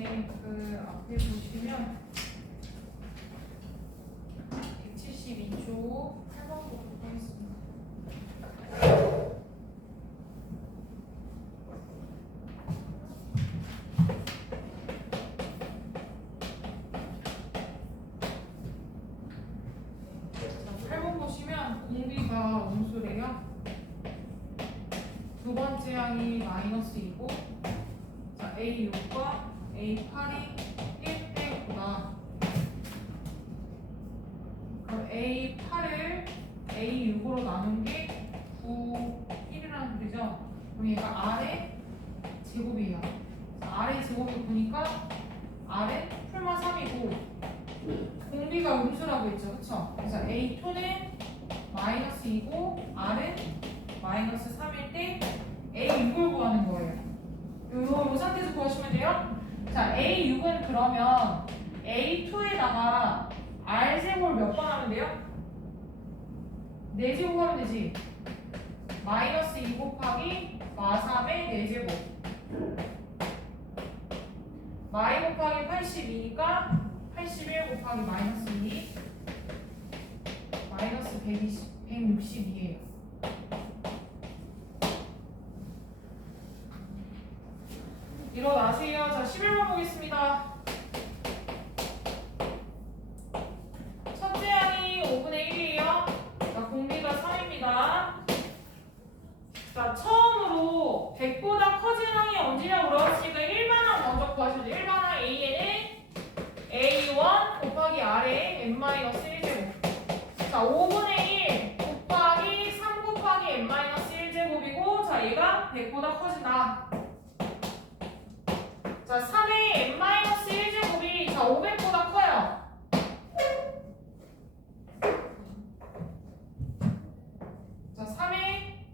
이번에 그 앞에 보시면 172조 8번 보도록 하겠습니다. 자, 8번 보시면 공비가 음수래요. 두 번째 항이 마이너스2고 자, A6과 A8이 1대 9다. 그럼 A8을 A6으로 나눈 게 9, 1이라는 소리죠. 그럼 얘가 R의 제곱이에요. R의 제곱이 보니까 R은 풀마 3이고 공비가 음수라고 했죠. 그쵸? 그래서 A2는 마이너스 2고 R은 마이너스 3일 때 A6을 구하는 거예요. 요 상태에서 구하시면 돼요. 자, A6은 그러면 A2에다가 R제곱을 몇 번 하면 돼요? 4제곱 하면 되지. 마이너스 2 곱하기 마3의 4제곱. 마이 곱하기 82니까 81 곱하기 마이너스 2 마이너스 162예요. 일어나세요. 자, 11번 보겠습니다. 첫째 항이 5분의 1이에요. 자, 공비가 3입니다. 자, 처음으로 100보다 커진 항이 언제냐고 물어봤으니까 1반항 먼저 구하셔야죠. 1반항 A에는 A1 곱하기 R의 n-1제곱. 자, 5분의 1 곱하기 3 곱하기 n-1제곱이고 자, 얘가 100보다 커진다. 자, 3의 n-1제곱이 자, 500보다 커요. 자, 3의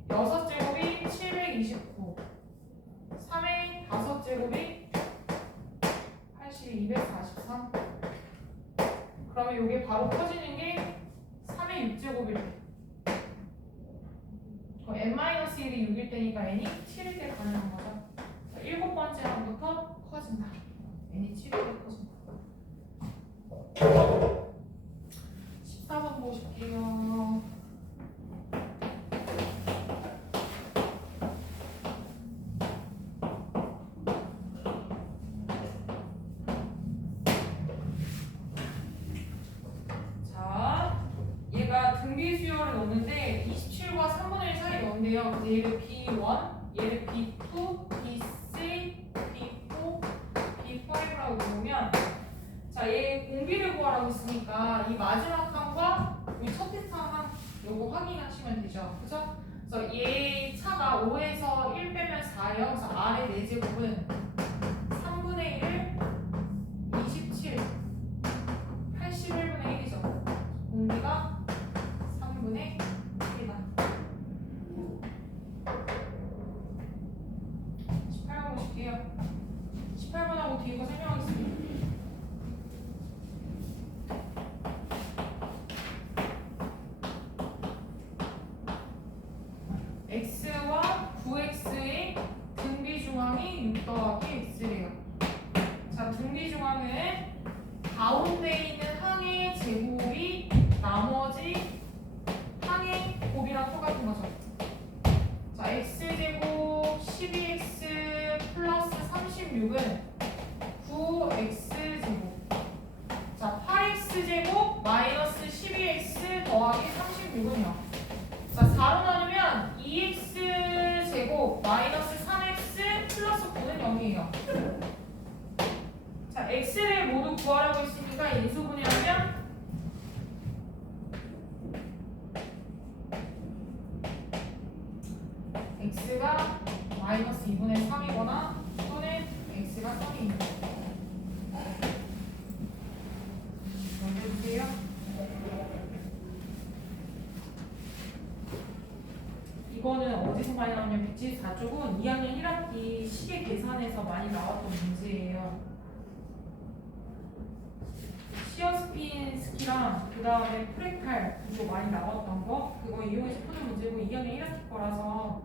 6제곱이 729. 3의 5제곱이 243. 그러면 이게 바로 커지는 게 3의 6제곱일 때. n-1이 6일 때니까 n이 7일 때 가능한 거죠. 자, 7번째 항부터 커진다. n이 7일 때 커진다. 14번 보실게요. 자, 얘가 등비 수열을 넣는데 27과 3분의 1 사이 넣는데요. 근데 얘를 B1, 얘를 B2, B3, B4, B5라고 보면 자, 얘 공비를 구하라고 했으니까 이 마지막 항과 이 첫 항 요거 확인하시면 되죠. 그죠? 그래서 얘 차가 5에서 1 빼면 4예요. 그래서 R의 4제곱은 3분의 1을 27, 81분의 1이죠. 공비가 3분의 1이다. 18번 보실게요. 18번하고 뒤에 거 설명하겠습니다. x와 9x의 등비중항이 6 더하기 x래요. 자, 등비중항은 가운데 있는 항의 제곱이 나머지 항의 곱이랑 똑같은 거죠. 자, x제곱 12x 플러스 36은 9x제곱. 자, 8x제곱 마이너스 12x 더하기 36은요. 자, 4로 나누면 2x제곱 마이너스 3x 플러스 9는 0이에요. 자, x를 모두 구하라고 했으니까 인수분해하면 x가 마이너스 2분의 3이거나 또는 x가 3입니다. 넘겨주세요. 이거는 어디서 많이 나오냐면 174쪽은 2학년 1학기 시계 계산에서 많이 나왔던 문제예요. 시어스핀스키랑 그 다음에 프레칼 이거 많이 나왔던 거 그거 이용해서 푸는 문제고 2학년 1학기 거라서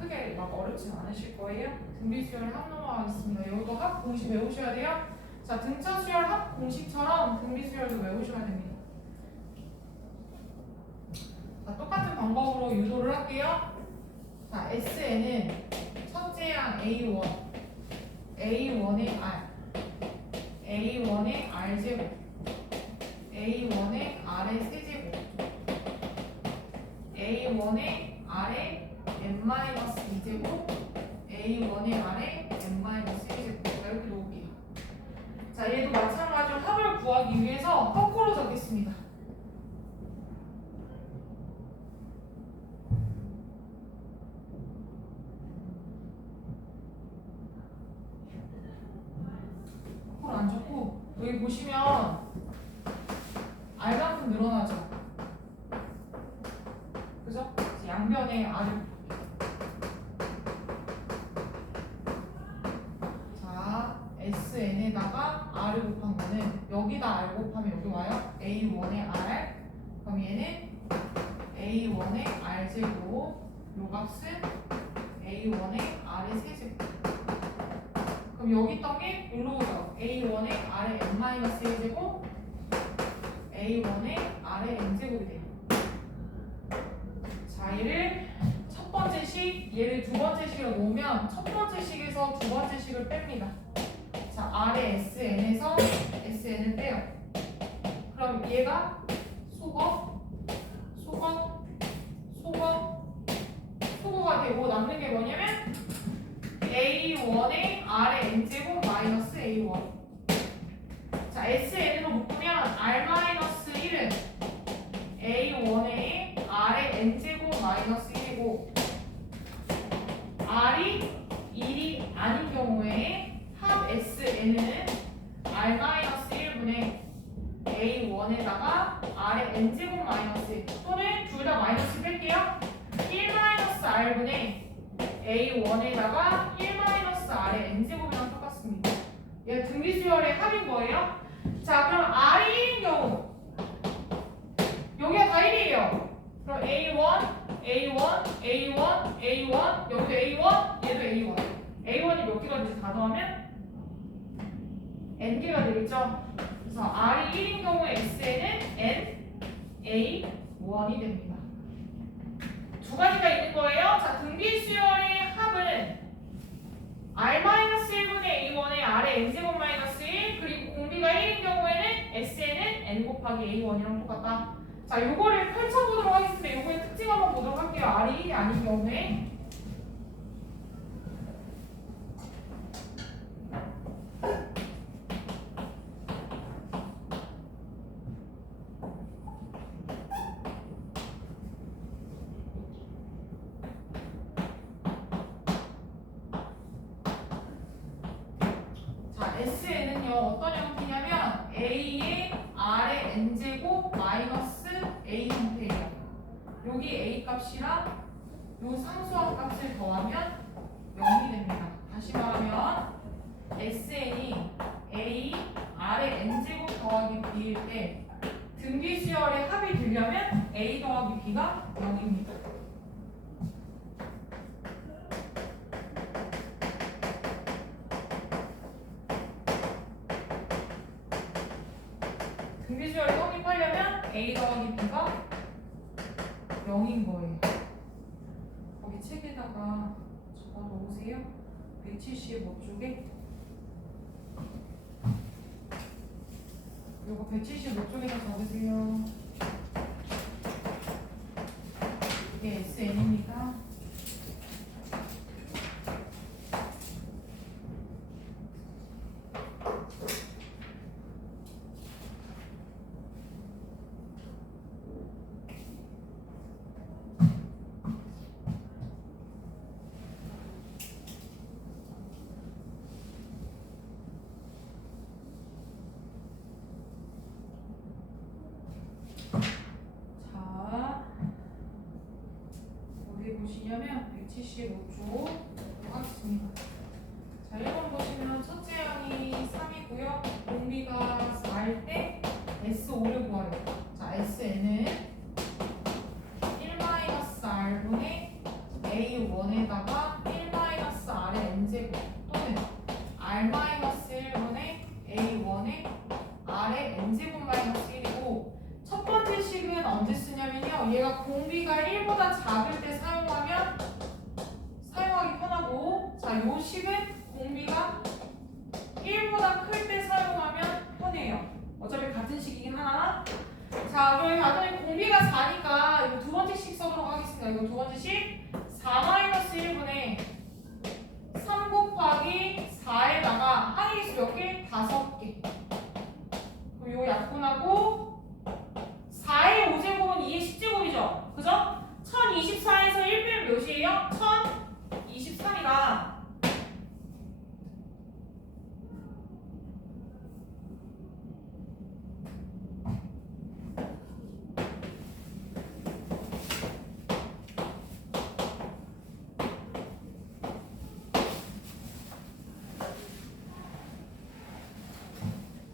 크게 막 어렵진 않으실 거예요. 등비수열 합 넘어가겠습니다. 이것도 합 합 공식 외우셔야 돼요. 자, 등차 수열 합 공식처럼 등비 수열도 외우셔야 됩니다. 자, 똑같은 방법으로 유도를 할게요. 자, SN은 첫째 양 A1, A1의 R, A1의 R제곱, A1의 R의 세제곱, A1의 R의 n-2제곱, A1의 R의 n-1제곱 이렇게 놓을게요. 자, 얘도 마찬가지로 합을 구하기 위해서 거꾸로 적겠습니다. 거꾸로 안 적고 여기 보시면 R만큼 늘어나죠. 그죠? 양변에 R을 SN에다가 R을 곱한 거는 여기다 R 곱하면 여기 와요. A1의 R. 그럼 얘는 A1의 R제곱. 요 값은 A1의 R의 세제곱. 그럼 여기 있던 게 여기로 오죠. A1의 R의 n-1제곱. A1의 R의 n제곱이 돼요. 자, 얘를 첫 번째 식, 얘를 두 번째 식으로 놓으면 첫 번째 식에서 두 번째 식을 뺍니다. 자, R의 SN에서 SN을 빼요. 그럼 얘가 소거가 되고 남는 게 뭐냐면 A1의 R의 n제곱 마이너스 A1. 자, SN으로 묶으면 R-1은 A1의 R의 n제곱 마이너스 1이고 R이 1이 아닌 경우에 합 SN은 R-1분의 A1에다가 R의 n제곱 마이너스 1 또는 둘 다 마이너스 뺄게요. 1-R분의 A1에다가 1-R의 n제곱이랑 똑같습니다. 얘 등비수열의 합인 거예요. 자, 그럼 R이 1인 경우 여기가 다 1이에요. 그럼 A1, 여기도 A1, 얘도 A1. A1이 몇 개가 되지? 다 더하면 N개가 되겠죠? 그래서 R이 1인 경우에 SN은 N, A1이 됩니다. 두 가지가 있는 거예요. 자, 등비수열의 합은 R-1분의 A1의 R의 n제곱 마이너스 1 그리고 공비가 1인 경우에는 SN은 N 곱하기 A1이랑 똑같다. 자, 요거를 펼쳐보도록 하겠습니다. 요거의 특징 한번 보도록 할게요. R이 1이 아닌 경우에 자, SN은요 어떤 형태냐면 A의 R의 n제곱 마이너스 A 형태예요. 여기 A 값이랑 요 상수한 값을 더하면 0이 됩니다. 다시 말하면 SN이 A, R의 n제곱 더하기 B일 때 등비수열의 합이 되려면 A 더하기 B가 0입니다. 등비수열이 성립하려면 A 더하기 B가 0인 거예요. 거기 책에다가 적어 놓으세요. 175쪽에 요거 175쪽에다 적으세요. 이게 SN입니다. 자, 어디 보시냐면 175쪽 하겠습니다. 자, 1번 보시면 첫째 항이 3이고요. 공비가 4일 때 S5를 구하래요. 자, SN은 1-R분의 A1에다가 1-R의 n제곱 또는 R- 수 몇 개? 5개. 그럼 요거 약분하고 4의 5제곱은 2의 10제곱이죠. 그죠? 1024에서 1 빼면 몇이에요? 1023이다.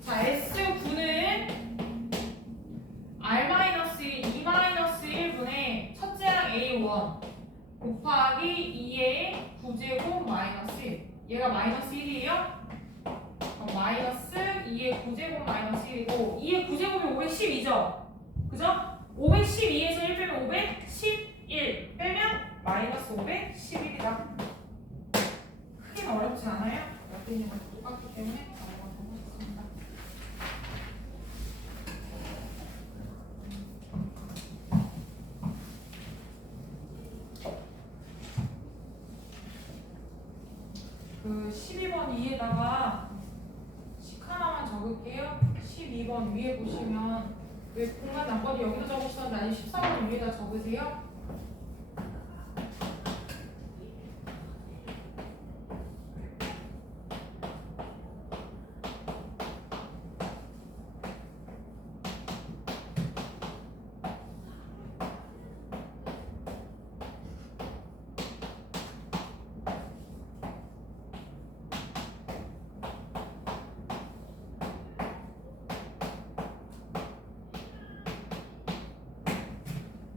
자, S9는 R-2-1분의 첫째랑 A1 곱하기 2의 9제곱 마이너스 1. 얘가 마이너스 1이에요? 그럼 마이너스 2의 9제곱 마이너스 1이고 2의 9제곱이 512죠? 그죠? 512에서 1 빼면 511 빼면 마이너스 511이다. 크게 어렵지 않아요? 옆에 있는 것도 똑같기 때문에 바로 해보겠습니다. 그 12번 2에다가 식 하나만 적을게요. 12번 위에 보시면 왜 공간 남번이 여기다 적으시던데 아니 13번 위에다 적으세요.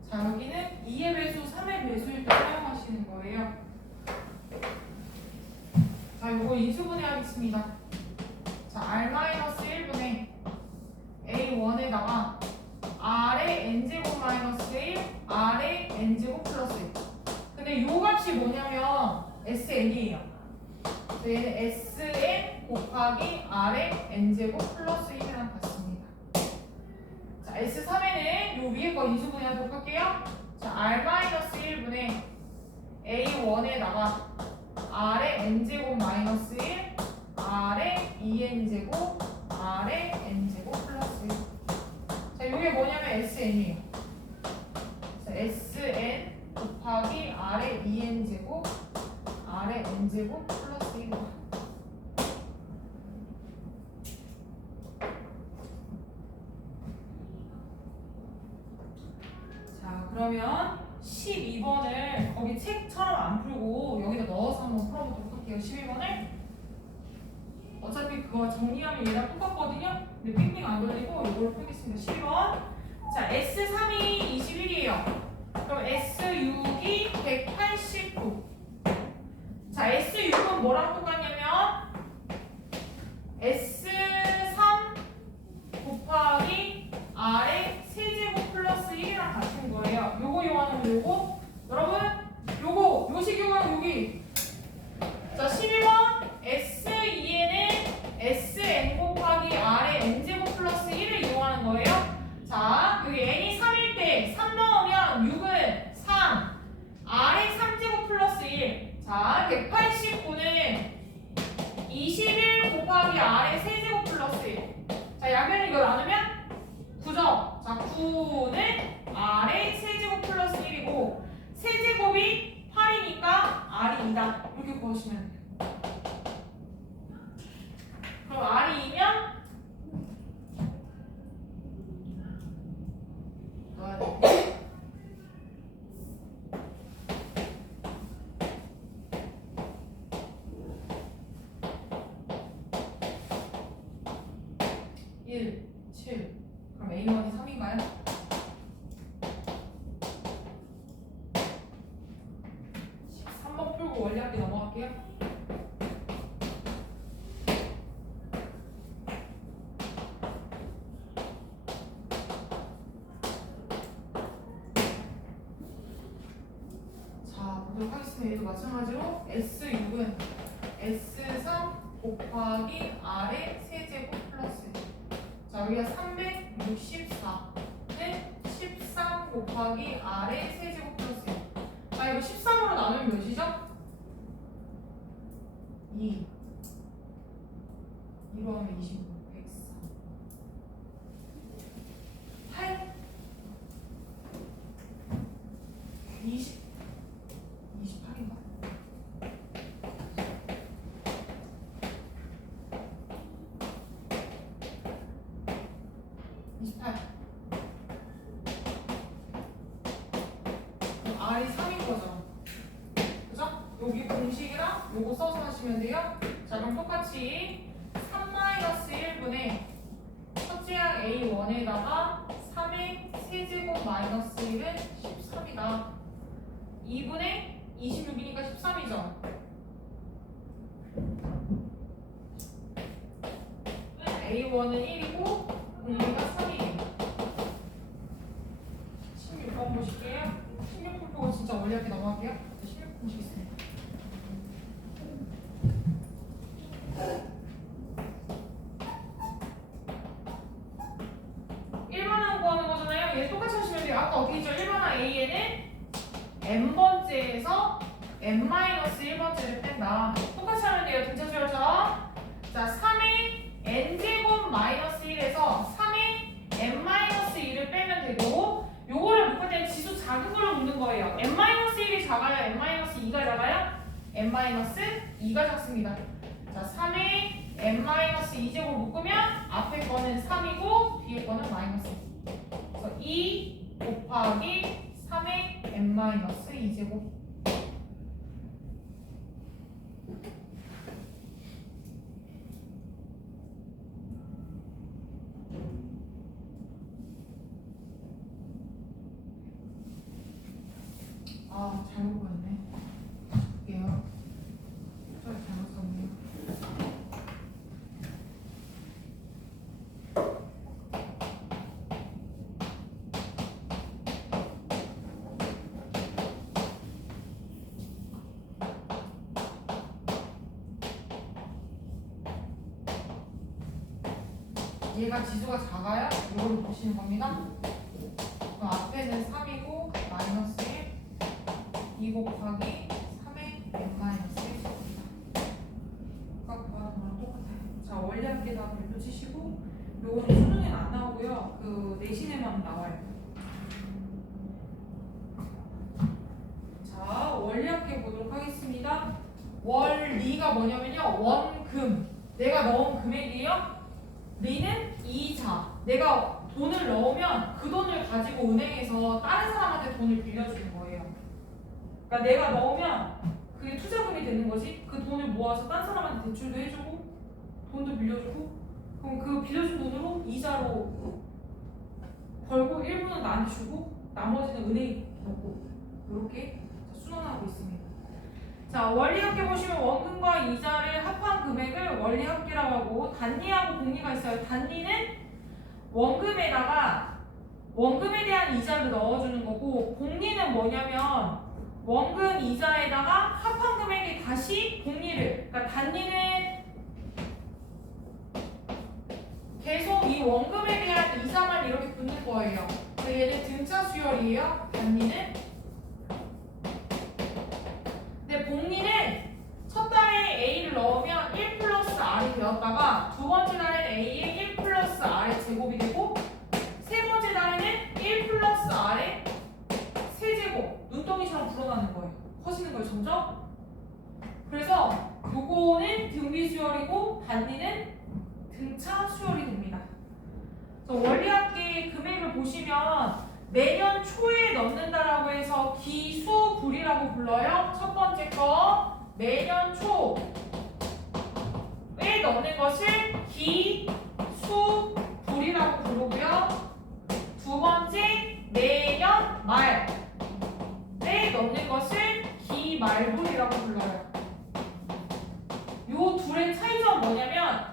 자, 여기는 2의 배수, 3의 배수일 때 사용하시는 거예요. 자, 요거 인수분해 하겠습니다. 자, R-1분의 A1에다가 R의 N제곱 마이너스 1, R의 N제곱 플러스 1. 근데 요 값이 뭐냐면 SN이에요. 얘는 SN 곱하기 R의 N제곱 플러스 1이랑 같습니다. 자, S3에는 요 위에 거 인수분해 하도록 할게요. 자, R-1분의 A1에다가 R의 N제곱 마이너스 1, R의 2N제곱, R의 N제곱 플러스 1. 자, 요게 뭐냐면 SN이에요. 자, SN 곱하기 R의 2N제곱, R의 N제곱 플러스 1이다. 자, 그러면 12번을 거기 책처럼 안 풀고 여기다 넣어서 한번 풀어보도록 할게요. 12번을 어차피 그거 정리하면 얘랑 똑같거든요. 근데 빙빙 안 돌리고 이걸로 풀겠습니다. 12번. 자, S3이 21이에요. 그럼 S6이 189. 자, S6은 뭐랑 똑같냐면 S3 곱하기 R의 세제곱 플러스 1이랑 같은 거예요. 요거 요하는 요거. 여러분, 요거 요식 요하는 여기. 자, 12번 S2에는 Sn 곱하기 R의 N제곱 플러스 1을 이용하는 거예요. 자, 여기 N이 3일 때 3 넣으면 6은 3, R의 3제곱 플러스 1. 자, 189는 21 곱하기 R의 세제곱 플러스 1. 자, 양변을 이거 나누면 9죠. 자, 9는 R의 세제곱 플러스 1이고 세제곱이 8이니까 R이 2다. 이렇게 구하시면 돼요. 그럼 R이 2면 넣어야 돼. 그럼 A1이 3인가요? 한번 풀고 원리학기 넘어갈게요. 자, 보도록 하겠습니다. 얘도 마찬가지로 S6은 S3 곱하기 R의 세제곱 플러스 1. 자, 여기가 364는 13 곱하기 R의 세제곱 플러스 1. 자, 이거 13으로 나누면 몇이죠? 2. 2로 하면 25, 104. 8, 20, 28인가? 28. R이 3인 거죠. 그죠? 여기 공식이랑 요거 써서 하시면 돼요. 자, 그럼 똑같이 3-1분의 첫째 항 A1에다가 3의 세제곱 마이너스 1은 13이다. 2분의 26이니까 13이죠. A1은 1이고 공리가 3이에요. 16번 보실게요. 16번 보고 진짜 원리학기 넘어갈게요. 16번 보시겠습니다. 일반항 구하는 거잖아요. 얘 똑같이 하시면 돼요. 아까 어떻게 했죠? 일반항 A에는 n번째에서 n-1번째를 뺀다. 똑같이 하면 돼요. 등차 수열처럼. 자, 3의 n제곱 마이너스 1에서 3의 n-1을 빼면 되고, 요거를 묶을 때는 지수 작은 걸로 묶는 거예요. n-1이 작아요? n-2가 작아요? n-2가 작습니다. 자, 3의 n-2제곱 묶으면 앞에 거는 3이고 뒤에 거는 마이너스 2. 그래서 2 곱하기 3의 n-2제곱. 아, 잘못 보였네. 볼게요. 저 잘못 썼네요. 얘가 지수가 작아요? 이걸로 보시는 겁니다. 그럼 앞에는 3이고 마이너스 1, 2 곱하기 3의 n-1입니다. 아까 그거랑 똑같아요. 자, 원리합계에다 별표 치시고, 요거는 수능에는 안 나오고요. 그 내신에만 나와요. 자, 원리합계 보도록 하겠습니다. 원리가 뭐냐면요, 원금. 내가 넣은 금액이에요. 리는 이자. 내가 돈을 넣으면 그 돈을 가지고 은행에서 다른 사람한테 돈을 빌려주는 거예요. 그러니까 내가 넣으면 그게 투자금이 되는 거지. 그 돈을 모아서 다른 사람한테 대출도 해주고 돈도 빌려주고, 그럼 그 빌려준 돈으로 이자로 벌고 일부는 나한테 주고 나머지는 은행에 넣고, 이렇게 순환하고 있습니다. 자, 원리합계 보시면 원금과 이자를 합한 금액을 원리합계라고 하고, 단리하고 복리가 있어요. 단리는 원금에다가 원금에 대한 이자를 넣어주는 거고, 복리는 뭐냐면 원금 이자에다가 합한 금액에 다시 복리를, 그러니까 단리는 계속 이 원금에 대한 이자만 이렇게 붙는 거예요. 그래서 얘는 등차 수열이에요. 단리는. 근데 복리는 첫 달에 A를 넣으면 1 플러스 R이 되었다가 두 번째 달에는 A의 1 플러스 R의 제곱이 되고, 세 번째 달에는 1 플러스 R의 세제곱, 눈덩이처럼 불어나는 거예요. 커지는 거예요, 점점. 그래서 요거는 등비 수열이고 단리는 등차 수열이 됩니다. 그래서 원리합계 금액을 보시면 매년 초에 넣는다라고 해서 기수불이라고 불러요. 첫 번째 거 매년 초에 넣는 것을 기수불이라고 부르고요. 두 번째 매년 말에 넣는 것을 기말불이라고 불러요. 요 둘의 차이점 뭐냐면,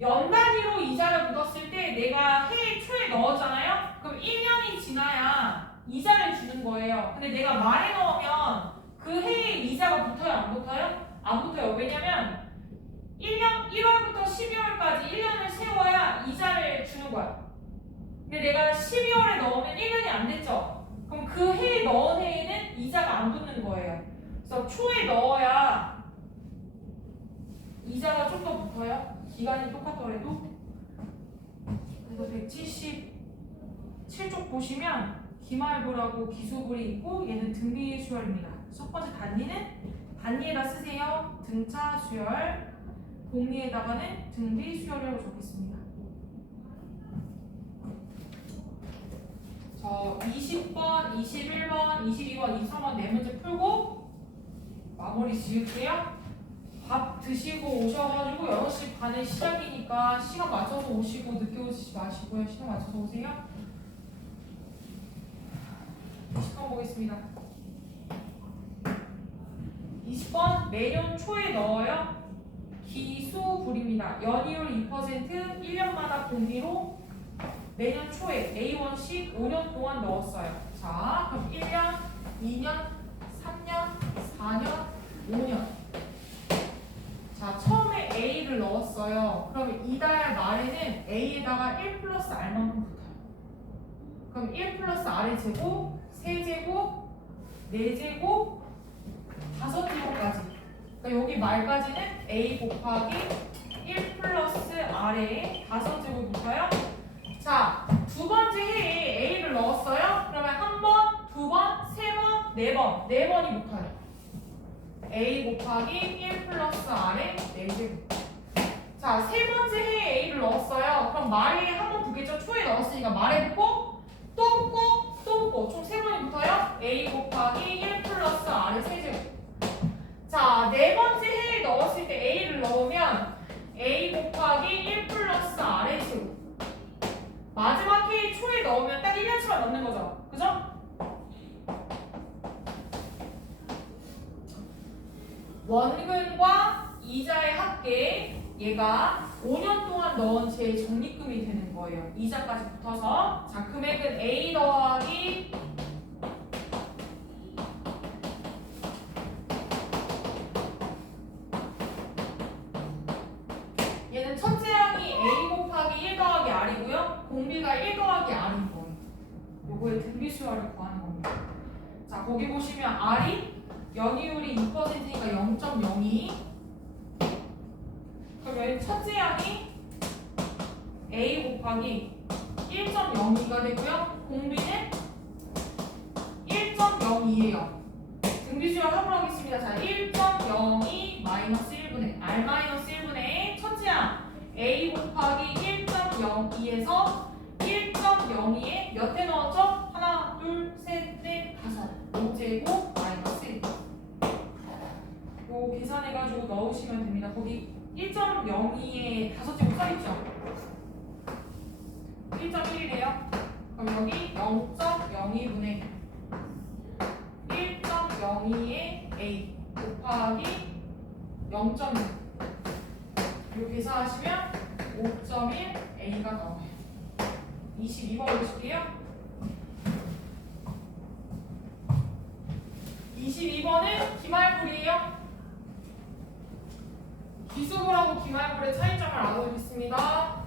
연 단위로 이자를 묻었을 때 내가 해 초에 넣었잖아요. 그럼 1년이 지나야 이자를 주는 거예요. 근데 내가 말에 넣으면 그 해에 이자가 붙어요, 안 붙어요? 안 붙어요. 왜냐면 1년 1월부터 12월까지 1년을 세워야 이자를 주는 거야. 근데 내가 12월에 넣으면 1년이 안 됐죠. 그럼 그 해에 넣은 해에는 이자가 안 붙는 거예요. 그래서 초에 넣어야 이자가 좀 더 붙어요. 기간이 똑같더라도. 그래서 177쪽 보시면 기말불하고 기수불이 있고 얘는 등비 수열입니다. 첫 번째 단위에다 쓰세요. 등차 수열. 공리에다가는 등비 수열이라고 적겠습니다. 저 20번, 21번, 22번, 23번 네 문제 풀고 마무리 지을게요. 밥 드시고 오셔가지고 6시 반에 시작이니까 시간 맞춰서 오시고 늦게 오시지 마시고요. 시간 맞춰서 오세요. 20번 보겠습니다. 20번 매년 초에 넣어요. 기수불입니다. 연이율 2% 1년마다 공비로 매년 초에 A1씩 5년 동안 넣었어요. 자, 그럼 1년, 2년, 3년, 4년, 5년. 자, 처음에 A를 넣었어요. 그러면 이달 말에는 A에다가 1 플러스 R만큼 붙어요. 그럼 1 플러스 R의 제곱, 세제곱, 4제곱, 5제곱까지. 그러니까 여기 말까지는 A 곱하기 1 플러스 R의 5제곱이 붙어요. 자, 두 번째 해에 A를 넣었어요. 그러면 한 번, 두 번, 세 번, 네 번. 네 번이 붙어요. A 곱하기 1 플러스 R의 4제곱. 자, 세 번째 해에 A를 넣었어요. 그럼 말에 한 번 붙겠죠? 초에 넣었으니까 말에 붙고 또 붙고 또 붙고 총 세 번이 붙어요. A 곱하기 1 플러스 R의 세제곱. 자, 네 번째 해에 넣었을 때 A를 넣으면 A 곱하기 1 플러스 R의 제곱. 마지막 해 초에 넣으면 딱 1년치만 넣는 거죠. 그죠? 원금과 이자의 합계, 얘가 5년 동안 넣은 제 적립금이 되는 거예요. 이자까지 붙어서. 자, 금액은 A 더하기 얘는 첫째 항이 A 곱하기 1 더하기 R이고요. 공비가 1 더하기 R인 거예요. 요거의 등비수열을 구하는 겁니다. 자, 거기 보시면 R이 연이율이 2%니까 0.02. 그럼 여기 첫째 항이 A 곱하기 1.02가 되고요. 공비는 1.02예요. 등비수열 합으하겠습니다. 자, 1.02 마이너스 1분의 R 마이너스 1분의 첫째 항 A 곱하기 1.02에서 1.02에 몇 회 넣었죠? 하나, 둘, 셋, 넷, 다섯. 5제곱 마이너스 1. 요 계산해가지고 넣으시면 됩니다. 거기 1.02에 5제곱 써있죠? 1.1이래요. 그럼 여기 0.02분의 1.02의 A 곱하기 0.6. 요 계산하시면 5.1 A가 나와요. 22번 보실게요. 22번은 기말불이에요. 기수불하고 기말불의 차이점을 알아보겠습니다.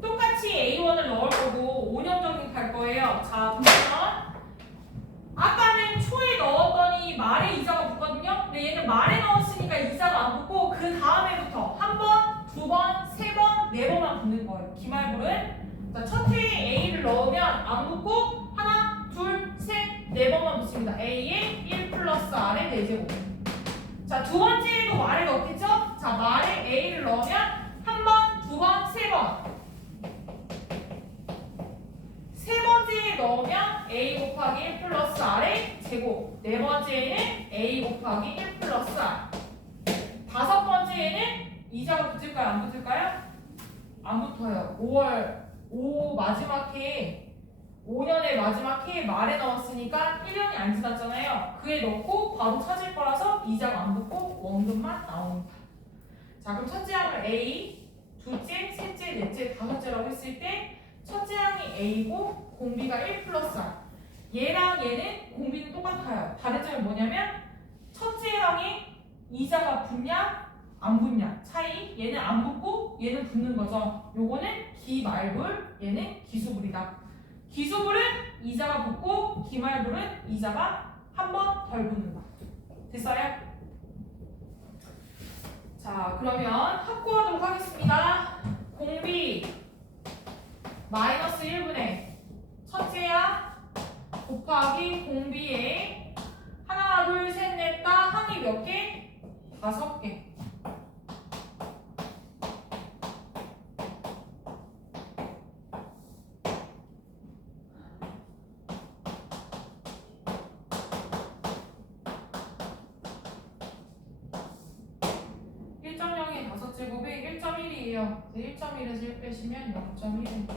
똑같이 A1을 넣을 거고 5년 적용할 거예요. 자, 보시면 아까는 초에 넣었더니 말에 이자가 붙거든요. 근데 얘는 말에 넣었으니까 이자가 안 붙고 그 다음에부터 한 번, 두 번, 세 번, 네 번만 붙는 거예요. 기말불은 자, 첫 해에 A를 넣으면 안 붙고 하나, 둘, 셋, 네 번만 붙습니다. A에 1 플러스 R의 4제곱. 자, 두 번째에도 말에 넣겠죠? 자, 말에 A를 넣으면 한 번, 두 번, 세 번. 세 번째에 넣으면 A 곱하기 1 플러스 R의 제곱. 네 번째에는 A 곱하기 1 플러스 R. 다섯 번째에는 이자가 붙을까요? 안 붙을까요? 안 붙어요. 5 마지막 해에 5년의 마지막 해에 말에 넣었으니까 1년이 안 지났잖아요. 그에 넣고 바로 찾을 거라서 이자가 안 붙고 원금만 나옵니다. 자, 그럼 첫째 항을 A, 둘째, 셋째, 넷째, 다섯째라고 했을 때 첫째 항이 A고 공비가 1 플러스 R. 얘랑 얘는 공비는 똑같아요. 다른 점이 뭐냐면 첫째 항에 이자가 붙냐 안 붙냐 차이. 얘는 안 붙고 얘는 붙는 거죠. 요거는 기말불, 얘는 기수불이다. 기수불은 이자가 붙고 기말불은 이자가 한 번 덜 붙는다. 됐어요? 자, 그러면 확보하도록 하겠습니다. 공비 마이너스 1분의 첫째야 곱하기 공비에 하나, 둘, 셋, 넷, 다 항이 몇 개? 5개. 제곱이 1.1이에요. 1.1에서 1 빼시면 0.1입니다.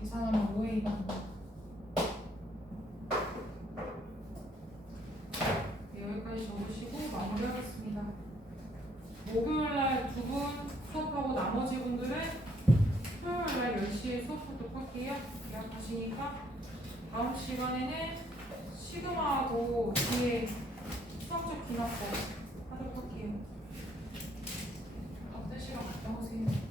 계산하면 5A가 여기까지 적으시고 마무리하겠습니다. 목요일날 두 분 수업하고 나머지 분들은 토요일날 10시에 수업하도록 할게요. 예약하시니까 다음 시간에는 시그마하고 뒤에 수학적 기능법 하도록 할게요. 어떤 시간 갔다 오세요.